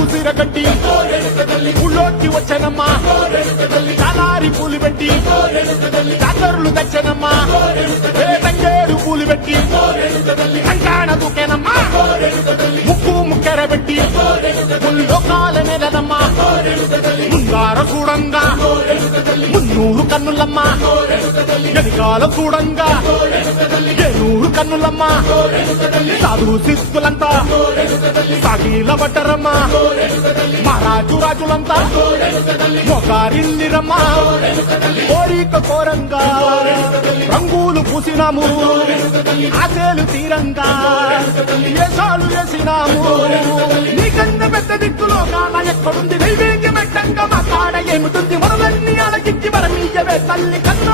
రంగు సిరగట్టి ఊళ్ళోకి వచ్చనమ్మా చాలారి పూలు పెట్టి జాతరులు తెచ్చనమ్మా తంగేడు పూలు పెట్టి కంకాణ దూకేనమ్మా ముక్కు ముక్కెర పెట్టి ముల్లోకాల నెలనమ్మా ముందార చూడంగా మున్నూరు కన్నులమ్మా వెనకాల చూడంగా ఏనూరు కన్నులమ్మా సాధు శిస్తులంతా సాగిల పట్టరమ్మా మహారాజు రాజులంతా మొగారిల్లిరమ్మా కోరిక కోరంగా రంగులు పూసినాము ఆశలు తీరంగా వేషాలు వేసినాము నీకన్నా పెద్ద దిక్కులో కాన ఎక్కడుంది నైవేద్యం పెట్టంగా మా కాడ ఏమిటుంది మనలన్నీ అలకించి మరమీయవే తల్లి కన్న